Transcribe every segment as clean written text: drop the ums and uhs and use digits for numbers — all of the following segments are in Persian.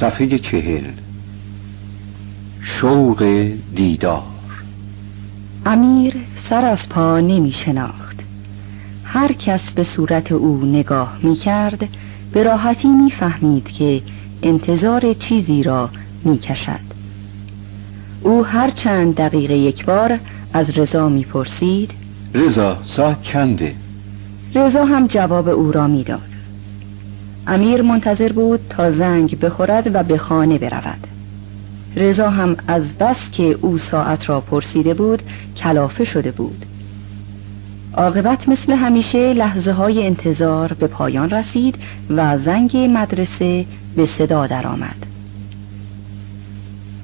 صفحه 40. شوق دیدار. امیر سر از پا نمی شناخت. هر کس به صورت او نگاه می کرد به راحتی می فهمید که انتظار چیزی را می کشد. او هر چند دقیقه یک بار از رضا می پرسید رضا ساعت چنده؟ رضا هم جواب او را می داد. امیر منتظر بود تا زنگ بخورد و به خانه برود. رضا هم از بس که او ساعت را پرسیده بود کلافه شده بود. عاقبت مثل همیشه لحظه های انتظار به پایان رسید و زنگ مدرسه به صدا درآمد.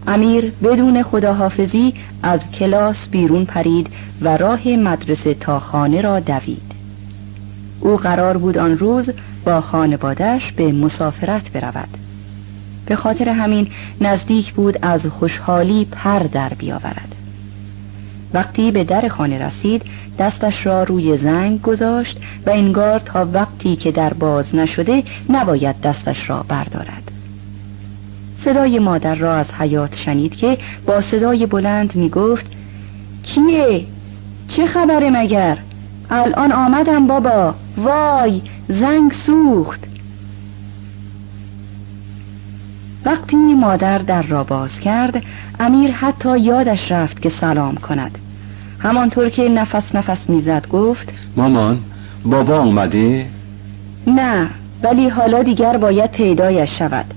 امیر بدون خداحافظی از کلاس بیرون پرید و راه مدرسه تا خانه را دوید. او قرار بود آن روز با خانواده‌اش به مسافرت برود. به خاطر همین نزدیک بود از خوشحالی پر در بیاورد. وقتی به در خانه رسید دستش را روی زنگ گذاشت و انگار تا وقتی که در باز نشده نباید دستش را بردارد. صدای مادر را از حیاط شنید که با صدای بلند می گفت کیه؟ چه خبره مگر؟ الان آمدم بابا. وای زنگ سوخت. وقتی مادر در را باز کرد امیر حتی یادش رفت که سلام کند. همانطور که نفس نفس میزد گفت مامان بابا آمده؟ نه ولی حالا دیگر باید پیدایش شود.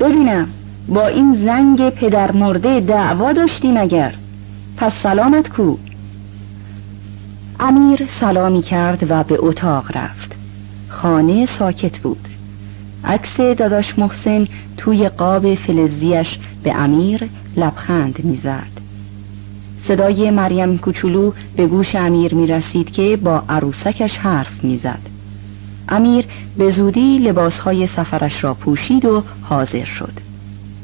ببینم با این زنگ پدر مرده دعوا داشتی مگر؟ پس سلامت کو؟ امیر سلامی کرد و به اتاق رفت. خانه ساکت بود. عکس داداش محسن توی قاب فلزیش به امیر لبخند میزد. صدای مریم کوچولو به گوش امیر میرسید که با عروسکش حرف میزد. امیر به زودی لباسهای سفرش را پوشید و حاضر شد.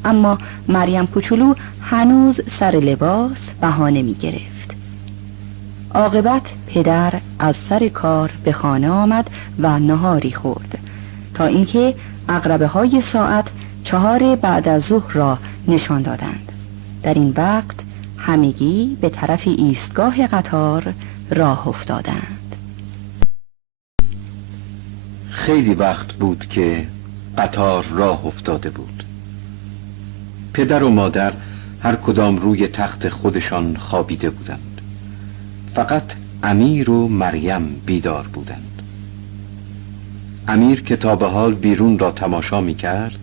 اما مریم کوچولو هنوز سر لباس بهانه میگرفت. عاقبت پدر از سر کار به خانه آمد و نهاری خورد تا اینکه عقربه های ساعت 4 بعد از ظهر را نشان دادند. در این وقت همگی به طرف ایستگاه قطار راه افتادند. خیلی وقت بود که قطار راه افتاده بود. پدر و مادر هر کدام روی تخت خودشان خوابیده بودند. فقط امیر و مریم بیدار بودند. امیر که تا به حال بیرون را تماشا می کرد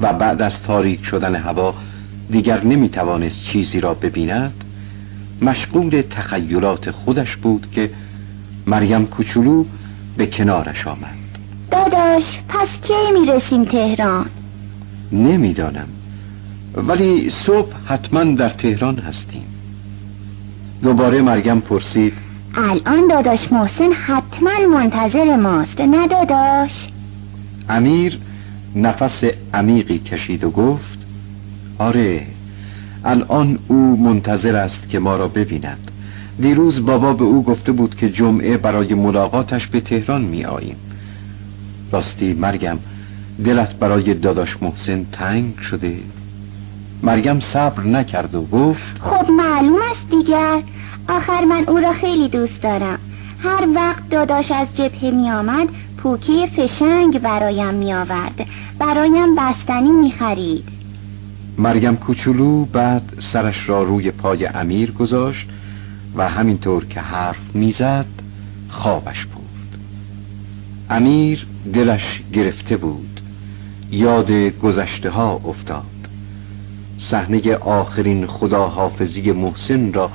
و بعد از تاریک شدن هوا دیگر نمی توانست چیزی را ببیند، مشغول تخیلات خودش بود که مریم کوچولو به کنارش آمد. داداش پس کی میرسیم تهران؟ نمیدانم ولی صبح حتما در تهران هستیم. دوباره مریم پرسید الان داداش محسن حتما منتظر ماست نه داداش؟ امیر نفس عمیقی کشید و گفت آره الان او منتظر است که ما را ببیند. دیروز بابا به او گفته بود که جمعه برای ملاقاتش به تهران می آییم. راستی مریم دلت برای داداش محسن تنگ شده؟ مریم صبر نکرد و گفت خب معلوم است دیگر، آخر من او را خیلی دوست دارم. هر وقت داداش از جبهه می آمد پوکی فشنگ برایم می آورد، برایم بستنی می خرید. مریم کوچولو بعد سرش را روی پای امیر گذاشت و همینطور که حرف میزد خوابش برد. امیر دلش گرفته بود، یاد گذشته ها افتاد. صحنه آخرین خداحافظی محسن را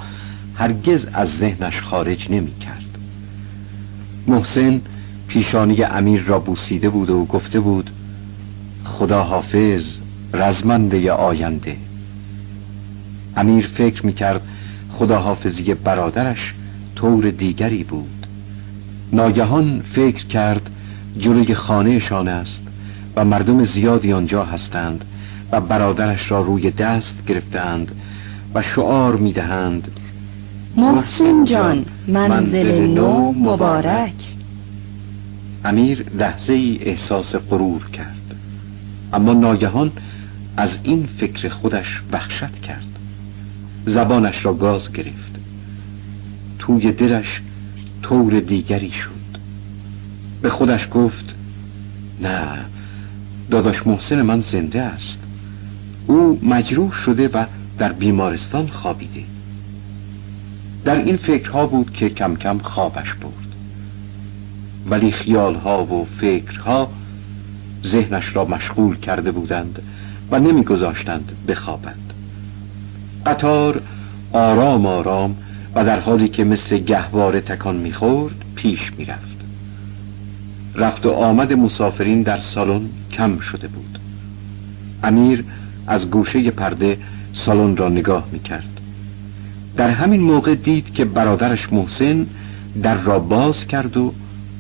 هرگز از ذهنش خارج نمی کرد. محسن پیشانی امیر را بوسیده بود و گفته بود خداحافظ رزمنده آینده. امیر فکر میکرد خداحافظی برادرش طور دیگری بود. ناگهان فکر کرد جلوی خانهشان است و مردم زیادی آنجا هستند و برادرش را روی دست گرفتند و شعار میدهند محسن جان منزل نو مبارک. امیر لحظه ای احساس غرور کرد، اما ناگهان از این فکر خودش وحشت کرد. زبانش را گاز گرفت. توی دلش طور دیگری شد. به خودش گفت نه، داداش محسن من زنده است. او مجروح شده و در بیمارستان خوابیده. در این فکرها بود که کم کم خوابش برد. ولی خیالها و فکرها ذهنش را مشغول کرده بودند و نمیگذاشتند بخوابد. قطار آرام آرام و در حالی که مثل گهواره تکان میخورد پیش میرفت. رفت و آمد مسافرین در سالن کم شده بود. امیر از گوشه پرده سالن را نگاه میکرد. در همین موقع دید که برادرش محسن در را باز کرد و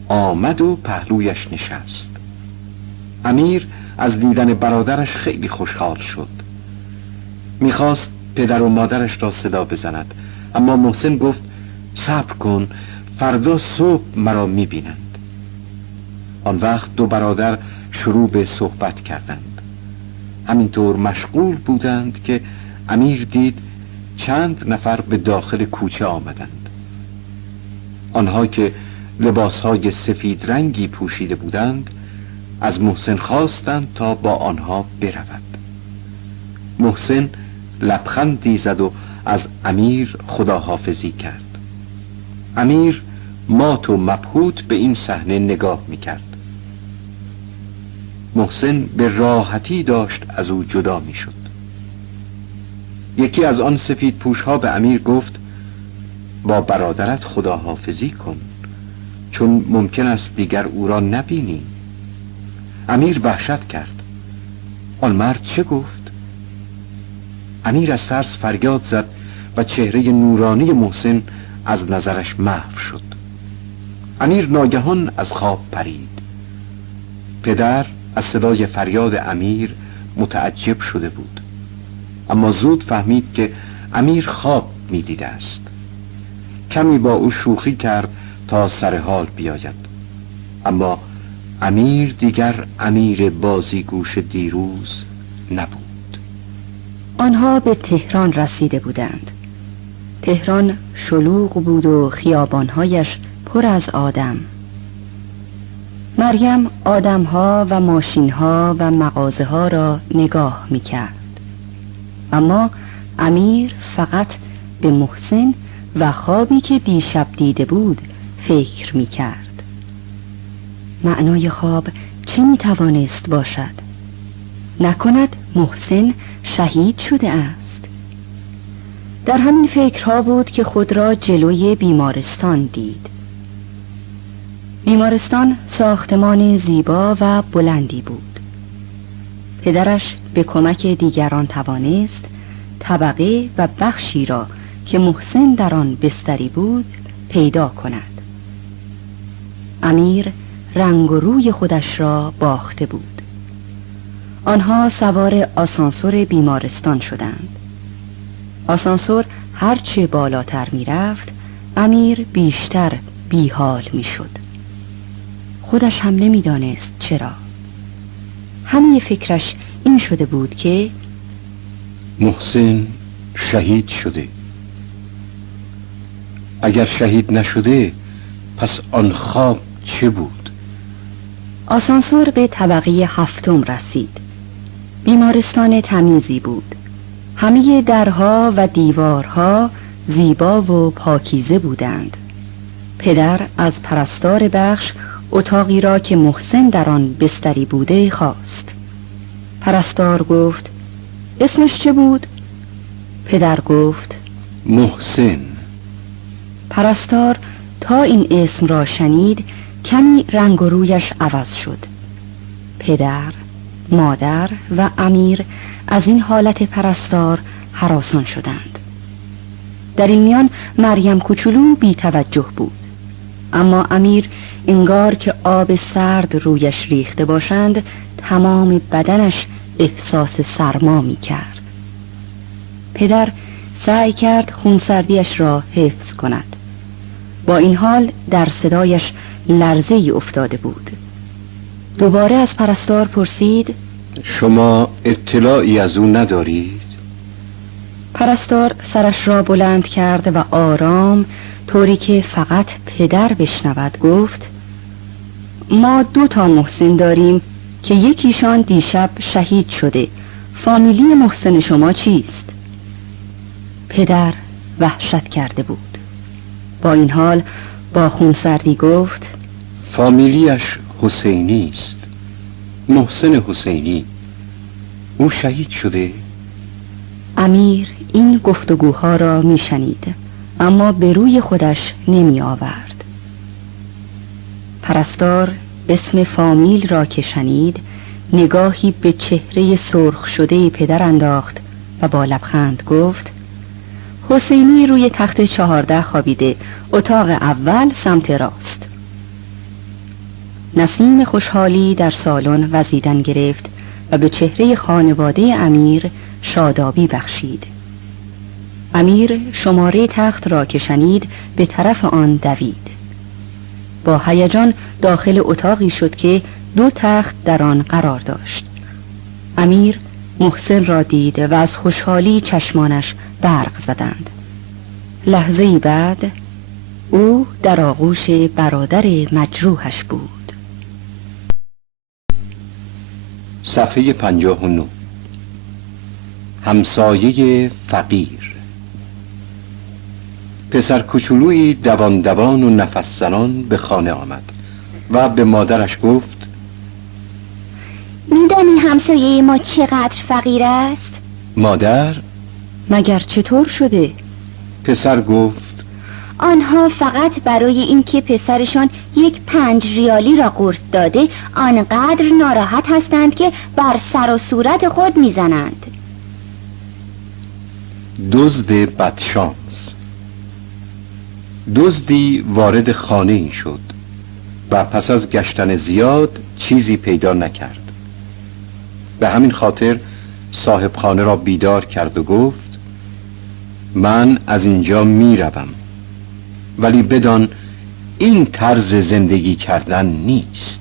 آمد و پهلویش نشست. امیر از دیدن برادرش خیلی خوشحال شد. میخواست پدر و مادرش را صدا بزند، اما محسن گفت صبر کن، فردا صبح مرا میبینند. آن وقت دو برادر شروع به صحبت کردند. همینطور مشغول بودند که امیر دید چند نفر به داخل کوچه آمدند. آنها که لباسهای سفید رنگی پوشیده بودند از محسن خواستند تا با آنها برود. محسن لبخندی زد و از امیر خداحافظی کرد. امیر مات و مبهوت به این صحنه نگاه میکرد. محسن به راحتی داشت از او جدا میشد. یکی از آن سفید پوشها به امیر گفت با برادرت خداحافظی کن، چون ممکن است دیگر او را نبینی. امیر وحشت کرد. آن مرد چه گفت؟ امیر از ترس فریاد زد و چهره نورانی محسن از نظرش محو شد. امیر ناگهان از خواب پرید. پدر از صدای فریاد امیر متعجب شده بود، اما زود فهمید که امیر خواب می‌دیده است. کمی با او شوخی کرد تا سر حال بیاید، اما امیر دیگر امیر بازیگوش دیروز نبود. آنها به تهران رسیده بودند. تهران شلوغ بود و خیابانهایش پر از آدم. مریم آدمها و ماشینها و مغازه‌ها را نگاه می‌کرد، اما امیر فقط به محسن و خوابی که دیشب دیده بود فکر می‌کرد. معنای خواب چه می‌توانست باشد؟ نکند محسن شهید شده است؟ در همین فکرها بود که خود را جلوی بیمارستان دید. بیمارستان ساختمان زیبا و بلندی بود. پدرش به کمک دیگران توانست طبقه و بخشی را که محسن در آن بستری بود پیدا کند. امیر رنگ و روی خودش را باخته بود. آنها سوار آسانسور بیمارستان شدند. آسانسور هرچه بالاتر می رفت امیر بیشتر بیحال می شد. خودش هم نمی دانست چرا. همه فکرش این شده بود که محسن شهید شده. اگر شهید نشده پس آن خواب چه بود؟ آسانسور به طبقه 7 رسید. بیمارستان تمیزی بود. همه درها و دیوارها زیبا و پاکیزه بودند. پدر از پرستار بخش اتاقی را که محسن در آن بستری بوده خواست. پرستار گفت اسمش چه بود؟ پدر گفت محسن. پرستار تا این اسم را شنید کمی رنگ و رویش عوض شد. پدر، مادر و امیر از این حالت پرستار هراسان شدند. در این میان مریم کوچولو بی توجه بود، اما امیر انگار که آب سرد رویش ریخته باشند تمام بدنش احساس سرما می کرد. پدر سعی کرد خونسردیش را حفظ کند. با این حال در صدایش لرزه‌ای افتاده بود. دوباره از پرستار پرسید شما اطلاعی از او ندارید؟ پرستار سرش را بلند کرد و آرام، طوری که فقط پدر بشنود، گفت: ما 2 محسن داریم که یکیشان دیشب شهید شده. فامیلی محسن شما چیست؟ پدر وحشت کرده بود. با این حال با خونسردی گفت: فامیلیش حسینی است، محسن حسینی. او شهید شده؟ امیر این گفتگوها را میشنید، اما به روی خودش نمی آورد. پرستار اسم فامیل را که شنید، نگاهی به چهره سرخ شده پدر انداخت و با لبخند گفت: حسینی روی تخت 14 خوابیده، اتاق اول سمت راست. نسیم خوشحالی در سالن وزیدن گرفت و به چهره خانواده امیر شادابی بخشید. امیر شماره تخت را که شنید به طرف آن دوید. با هیجان داخل اتاقی شد که 2 تخت در آن قرار داشت. امیر محسن را دید و از خوشحالی چشمانش برق زدند. لحظه‌ای بعد او در آغوش برادر مجروحش بود. صفحه 59. همسایه فقیر. پسر کوچولویی دوان دوان و نفس زنان به خانه آمد و به مادرش گفت: میدانی همسایه ما چقدر فقیر است؟ مادر؟ مگر چطور شده؟ پسر گفت: آنها فقط برای اینکه پسرشان یک 5 ریالی را قرض داده آنقدر ناراحت هستند که بر سر و صورت خود میزنند. دزد بدشانس. دزدی وارد خانه ای شد و پس از گشتن زیاد چیزی پیدا نکرد. به همین خاطر صاحب خانه را بیدار کرد و گفت: من از اینجا می روم، ولی بدان این طرز زندگی کردن نیست.